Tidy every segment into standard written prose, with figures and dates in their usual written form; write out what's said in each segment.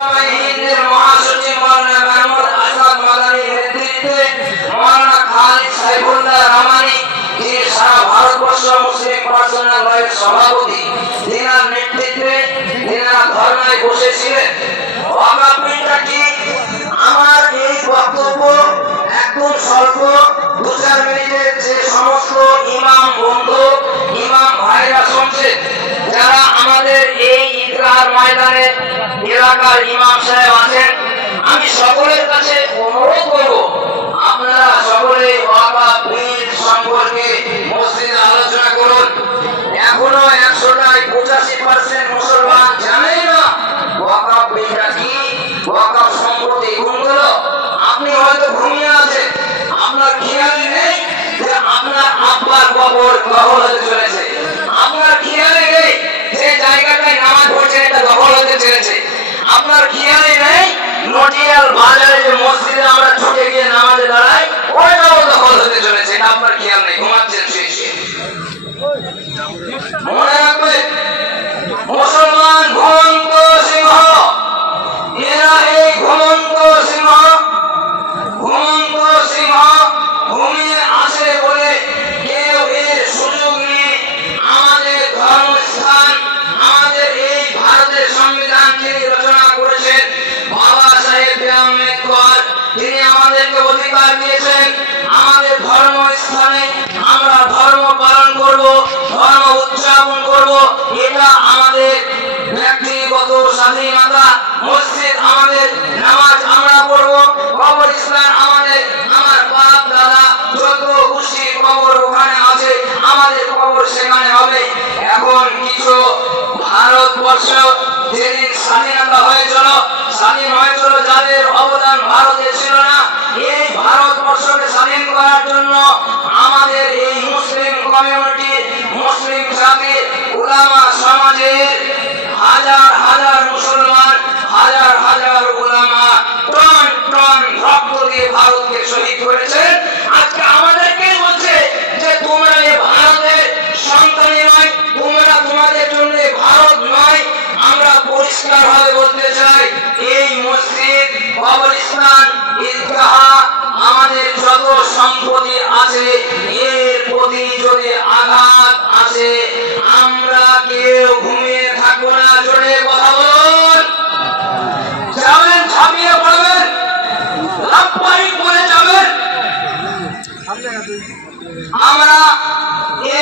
হিন্দের মহাসচিব মাওলানা আহমদ আসাদ মাদানির নেতৃত্বে মাওলানা খালিদ সাইফুল্লাহ রহমানি, যিনি সারা ভারতবর্ষ মুসলিম পার্সোনাল লয়ের সভাপতি, তিনার নেতৃত্বে তিনারা ধর্নায় বসেছিলেন। ওয়াকাফটা কি? আমার এই বক্তব্য একদম স্বল্প 2-4 মিনিটের, যে সমস্ত ইমাম বন্ধু ইমাম ভাইরা শুনছেন, যারা আমাদের এই ঈদগাহ ময়দানে এলাকার ইমাম সাহেব আছেন, আমি সকলের কাছে অনুরোধ করব, আপনারা সকলে ওয়াকাফ বিল সম্পর্কে মসজিদে আলোচনা করুন। এখনো 100টায় 85% মুসলমান জানেই না ওয়াকাফ বিলটা কি, ওয়াকাফ সম্পত্তি কোনগুলো। আপনি হয়তো ঘুমিয়ে আছেন, আপনার খেয়ালই নেই যে আপনার আব্বার কবর দখল হতে চলেছে, আপনার খেয়ালই নেই যে জায়গাটায় নামাজ পড়ছেন এটা দখল হতে চলেছে, আপনার খেয়ালই নেই নটিয়াল বাজারে যে মসজিদে আমরা ছুটে গিয়ে নামাজে দাঁড়াই ওইটাও দখল হতে চলেছে, এটা আপনার খেয়াল নেই, ঘুমাচ্ছেন শুয়ে শুয়ে। মনে রাখবেন, মুসলমান ঘুমন্ত সিংহ, এরা এই ঘুমন্ত সিংহ ঘুমিয়ে আসে বলে কেউ এর সুযোগ নিয়ে আমাদের ধর্মস্থান, আমাদের এই ভারতের সংবিধান যিনি রচনা করেছেন বাবা সাহেব আম্বেদকর, তিনি আমাদেরকে অধিকার দিয়েছেন আমাদের ধর্মস্থানে আমরা ধর্ম পালন করব, ধর্ম উদযাপন করব, এটা আমাদের ব্যক্তিগত স্বাধীনতা। মসজিদ আমাদের, নামাজ আমরা পড়ব, কবরস্থান আমাদের, আমার বাপ দাদা যত খুশি কবর ওখানে আছে, আমাদের কবর সেখানে হবে। এখন কিছু ভারতবর্ষ যেদিন স্বাধীনতা হয়েছিল, স্বাধীন হয়েছিল, যাদের অবদান ভারতে ছিল না, এই ভারতবর্ষকে স্বাধীন করার জন্য আমাদের এই মুসলিম কমিউনিটি, মুসলিম জাতির উলামা সমাজের হাজার হাজার মুসলমান, হাজার হাজার উলামা টন টন রক্ত দিয়ে ভারতকে শহীদ করেছেন। আজকে আমাদেরকে বলছে যে তোমরা এই ভারতের সন্তানই নয়, তোমরা তোমাদের জন্য ভারত নয়। আমরা পরিষ্কার ভাবে বলতে চাই, এই মসজিদ, কবরস্থান, ঈদগাহ, আমাদের যত সম্পত্তি আছে, এর প্রতি যদি আঘাত আসে আমরা কেউ ঘুমিয়ে থাকবো না। জোরে কথা বলুন, যাবেন ঝাঁপিয়ে পড়বেন, লাফাই পড়ে যাবেন। আমরা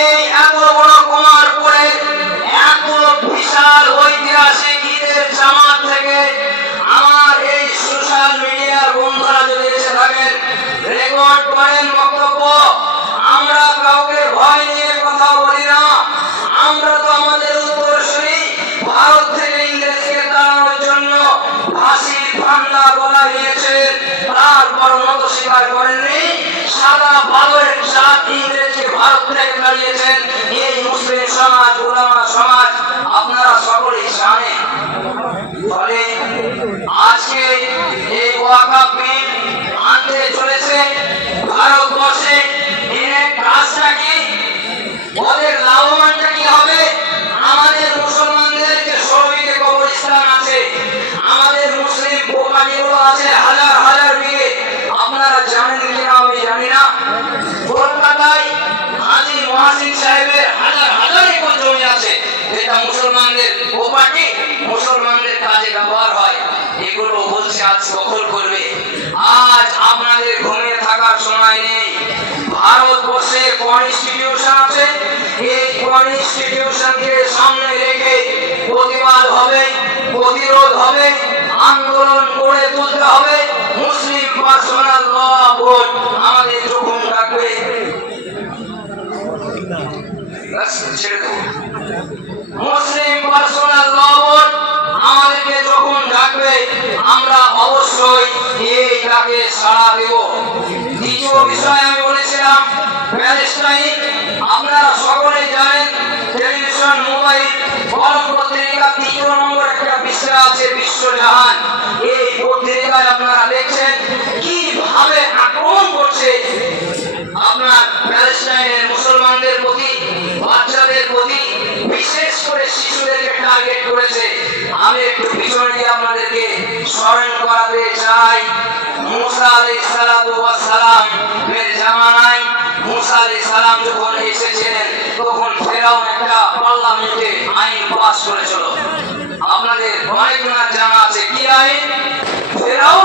এই এত বড় কুমার পড়ে এত বিশাল ঐতিহাসিক ঈদের জামাত থেকে আমার এই সোশ্যাল মিডিয়ার বন্ধুরা যদি এসে থাকেন, রেকর্ড করেন বক্তব্য। আমরা কাউকে ভয় নিয়ে কথা বলি না, আমরা তো আমাদের উত্তরসূরি ভারত থেকে ইংরেজকে তাড়ানোর জন্য ফাঁসির ঠান্ডা গলায় নিয়েছেন, তারপর নত স্বীকার করেননি। সাদা বালুর সাথ ইংরেজকে ভারত থেকে তাড়িয়েছেন এই মুসলিম সমাজ, উলামা সমাজ, আপনারা সকলেই জানেন। ফলে আজকে এই ওয়াকাফ বিল আনতে চলেছে ভারতবর্ষে, এর কাজটা কি, ওদের লাভবানটা কি হবে? আমাদের মুসলমানদের যে শহীদে কবরস্থান আছে, আমাদের মুসলিম বোকানিগুলো আছে হাজার হাজার বিঘে, আপনারা জানেন কিনা আমি জানি না, কলকাতায় হাজী মহাসিন সাহেবের হাজার হাজার একর জমি আছে, যেটা মুসলমানদের প্রপার্টি, মুসলমানদের কাজে ব্যবহার হয়। এগুলো বলছে আজ দখল করবে। আজ আপনাদের ঘুমিয়ে থাকার সময় নেই। ভারতবর্ষে কনস্টিটিউশন আছে, এই কনস্টিটিউশনকে সামনে রেখে প্রতিবাদ হবে, প্রতিরোধ হবে, আন্দোলন করে তুলতে হবে। মুসলিম পার্সোনাল ল বোর্ড আমাদের যখন ডাকবে, মুসলিম পার্সোনাল ল বোর্ড আমাদেরকে যখন ডাকবে, আমরা অবশ্যই এই ডাকে সাড়া দেব। দ্বিতীয় বিষয় আমি বলেছিলাম প্যালেস্টাইন, আপনারা সকলেই জানেন, টেলিভিশন, মোবাইল, কলম পত্রিকা 3 নম্বর একটা পৃষ্ঠা আছে বিশ্বজাহান। এই পত্রিকায় আপনারা দেখছেন কিভাবে আক্রমণ করছে আপনার প্যালেস্টাইনের মুসলমানদের প্রতি, বাচ্চাদের প্রতি, বিশেষ করে শিশুদেরকে টার্গেট করেছে। আমি একটু পিছনে গিয়ে আপনাদেরকে স্মরণ করাতে চাই মুসা আলাইহিস সালাতু ওয়াস সালাম এর জামানায় মুসা আলাইহিস সালাম যখন এসেছিলেন তখন ফেরাউন একটা পার্লামেন্টে আইন পাস করেছিল। আপনাদের অনেক জানা আছে কি আইন? ফেরাউন